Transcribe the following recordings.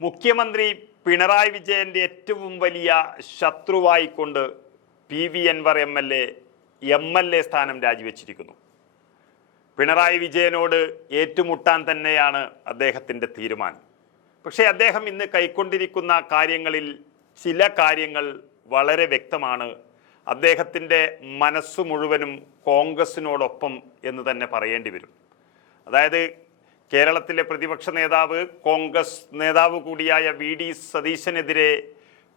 മുഖ്യമന്ത്രി പിണറായി വിജയന്റെ ഏറ്റവും വലിയ ശത്രുവായിക്കൊണ്ട് P V Anvar M L A M L A സ്ഥാനം രാജിവെച്ചിരിക്കുന്നു. പിണറായി വിജയനോട് ഏറ്റുമുട്ടാൻ തന്നെയാണ് അദ്ദേഹത്തിന്റെ തീരുമാനം. പക്ഷേ അദ്ദേഹം ഇന്ന് കൈക്കൊണ്ടിരിക്കുന്ന കാര്യങ്ങളിൽ ചില കാര്യങ്ങൾ വളരെ വ്യക്തമാണ്. അദ്ദേഹത്തിന്റെ മനസ്സു മുഴുവനും കോൺഗ്രസിനോടൊപ്പം എന്ന് തന്നെ പറയേണ്ടി വരും. അതായത് കേരളത്തിലെ പ്രതിപക്ഷ നേതാവ് കോൺഗ്രസ് നേതാവ് കൂടിയായ V D സതീശനെതിരെ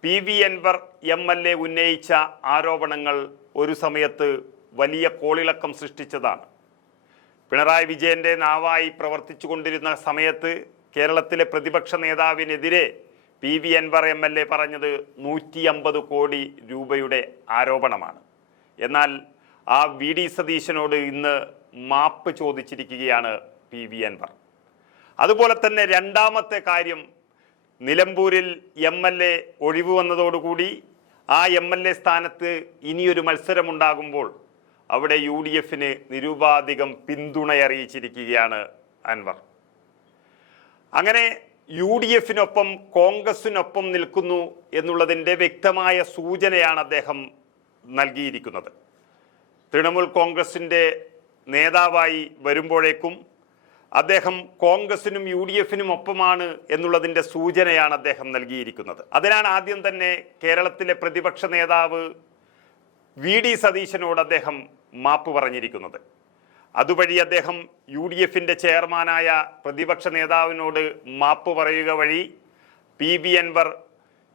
P V Anvar M L A ഉന്നയിച്ച ആരോപണങ്ങൾ ഒരു സമയത്ത് വലിയ കോളിളക്കം സൃഷ്ടിച്ചതാണ്. പിണറായി വിജയന്റെ നാവായി പ്രവർത്തിച്ചു കൊണ്ടിരുന്ന സമയത്ത് കേരളത്തിലെ പ്രതിപക്ഷ നേതാവിനെതിരെ P V Anvar M L A പറഞ്ഞത് നൂറ്റി അമ്പത് കോടി രൂപയുടെ ആരോപണമാണ്. എന്നാൽ ആ വി ഡി സതീശനോട് ഇന്ന് മാപ്പ് ചോദിച്ചിരിക്കുകയാണ് പി വി അൻവർ. അതുപോലെ തന്നെ രണ്ടാമത്തെ കാര്യം നിലമ്പൂരിൽ എം എൽ എ ഒഴിവ് വന്നതോടുകൂടി ആ എം എൽ എ സ്ഥാനത്ത് ഇനിയൊരു മത്സരമുണ്ടാകുമ്പോൾ അവിടെ യു ഡി എഫിന് നിരുപാധികം പിന്തുണയറിയിച്ചിരിക്കുകയാണ് അൻവർ. അങ്ങനെ യു ഡി എഫിനൊപ്പം കോൺഗ്രസിനൊപ്പം നിൽക്കുന്നു എന്നുള്ളതിന്റെ വ്യക്തമായ സൂചനയാണ് അദ്ദേഹം നൽകിയിരിക്കുന്നത്. തൃണമൂൽ കോൺഗ്രസിന്റെ നേതാവായി വരുമ്പോഴേക്കും അദ്ദേഹം കോൺഗ്രസിനും യു ഡി എഫിനും ഒപ്പമാണ് എന്നുള്ളതിന്റെ സൂചനയാണ് അദ്ദേഹം നൽകിയിരിക്കുന്നത്. അതിനാണ് ആദ്യം തന്നെ കേരളത്തിലെ പ്രതിപക്ഷ നേതാവ് വി ഡി സതീശനോട് അദ്ദേഹം മാപ്പ് പറഞ്ഞിരിക്കുന്നത്. അതുവഴി അദ്ദേഹം യു ഡി എഫിന്റെ ചെയർമാനായ പ്രതിപക്ഷ നേതാവിനോട് മാപ്പ് പറയുക വഴി P B Anvar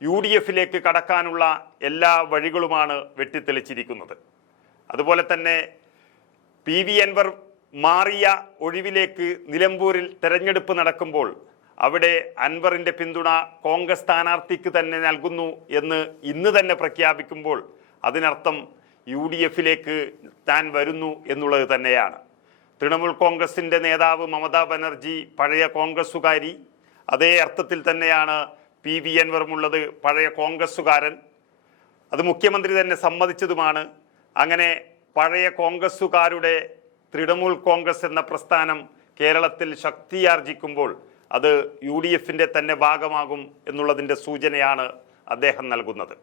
U D എഫിലേക്ക് കടക്കാനുള്ള എല്ലാ വഴികളുമാണ് വെട്ടിത്തെളിച്ചിരിക്കുന്നത്. അതുപോലെ തന്നെ പി വി അൻവർ മാറിയ ഒഴിവിലേക്ക് നിലമ്പൂരിൽ തെരഞ്ഞെടുപ്പ് നടക്കുമ്പോൾ അവിടെ അൻവറിന്റെ പിന്തുണ കോൺഗ്രസ് സ്ഥാനാർത്ഥിക്ക് തന്നെ നൽകുന്നു എന്ന് ഇന്ന് തന്നെ പ്രഖ്യാപിക്കുമ്പോൾ അതിനർത്ഥം യു ഡി എഫിലേക്ക് താൻ വരുന്നു എന്നുള്ളത് തന്നെയാണ്. തൃണമൂൽ കോൺഗ്രസിന്റെ നേതാവ് മമതാ ബാനർജി പഴയ കോൺഗ്രസ്സുകാരി. അതേ അർത്ഥത്തിൽ തന്നെയാണ് പി വി അൻവറുമുള്ളത് പഴയ കോൺഗ്രസ്സുകാരൻ. അത് മുഖ്യമന്ത്രി തന്നെ സമ്മതിച്ചതുമാണ്. അങ്ങനെ പഴയ കോൺഗ്രസ്സുകാരുടെ തൃണമൂൽ കോൺഗ്രസ് എന്ന പ്രസ്ഥാനം കേരളത്തിൽ ശക്തിയാർജിക്കുമ്പോൾ അത് യു ഡി എഫിന്റെ തന്നെ ഭാഗമാകും എന്നുള്ളതിന്റെ സൂചനയാണ് അദ്ദേഹം നൽകുന്നത്.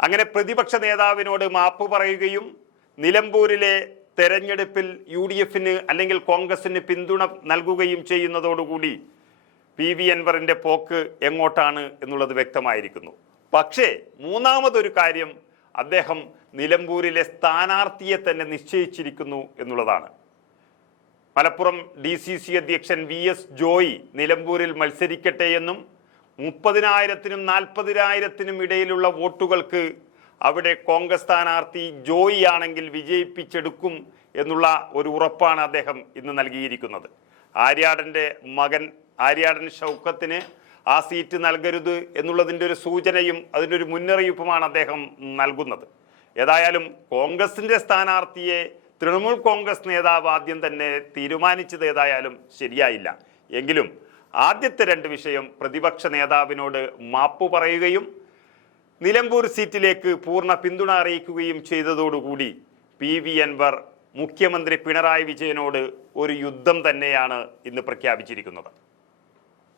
അങ്ങനെ പ്രതിപക്ഷ നേതാവിനോട് മാപ്പ് പറയുകയും നിലമ്പൂരിലെ തെരഞ്ഞെടുപ്പിൽ യു ഡി എഫിന് അല്ലെങ്കിൽ കോൺഗ്രസിന് പിന്തുണ നൽകുകയും ചെയ്യുന്നതോടുകൂടി പി വി അൻവറിന്റെ പോക്ക് എങ്ങോട്ടാണ് എന്നുള്ളത് വ്യക്തമായിരിക്കുന്നു. പക്ഷേ മൂന്നാമതൊരു കാര്യം അദ്ദേഹം നിലമ്പൂരിലെ സ്ഥാനാർത്ഥിയെ തന്നെ നിശ്ചയിച്ചിരിക്കുന്നു എന്നുള്ളതാണ്. മലപ്പുറം ഡി സി സി അധ്യക്ഷൻ വി എസ് ജോയി നിലമ്പൂരിൽ മത്സരിക്കട്ടെ എന്നും മുപ്പതിനായിരത്തിനും നാൽപ്പതിനായിരത്തിനും ഇടയിലുള്ള വോട്ടുകൾക്ക് അവിടെ കോൺഗ്രസ് സ്ഥാനാർത്ഥി ജോയി ആണെങ്കിൽ വിജയിപ്പിച്ചെടുക്കും എന്നുള്ള ഒരു ഉറപ്പാണ് അദ്ദേഹം ഇന്ന് നൽകിയിരിക്കുന്നത്. ആര്യാടന്റെ മകൻ ആര്യാടൻ ഷൗക്കത്തിന് ആ സീറ്റ് നൽകരുത് എന്നുള്ളതിന്റെ ഒരു സൂചനയും അതിന്റെ ഒരു മുന്നറിയിപ്പുമാണ് അദ്ദേഹം നൽകുന്നത്. ഏതായാലും കോൺഗ്രസിന്റെ സ്ഥാനാർത്ഥിയെ തൃണമൂൽ കോൺഗ്രസ് നേതാവ് ആദ്യം തന്നെ തീരുമാനിച്ചത് ഏതായാലും ശരിയായില്ല. എങ്കിലും ആദ്യത്തെ രണ്ട് വിഷയം പ്രതിപക്ഷ നേതാവിനോട് മാപ്പ് പറയുകയും നിലമ്പൂർ സീറ്റിലേക്ക് പൂർണ പിന്തുണ അറിയിക്കുകയും ചെയ്തതോടുകൂടി പി വി അൻവർ മുഖ്യമന്ത്രി പിണറായി വിജയനോട് ഒരു യുദ്ധം തന്നെയാണ് ഇന്ന് പ്രഖ്യാപിച്ചിരിക്കുന്നത്.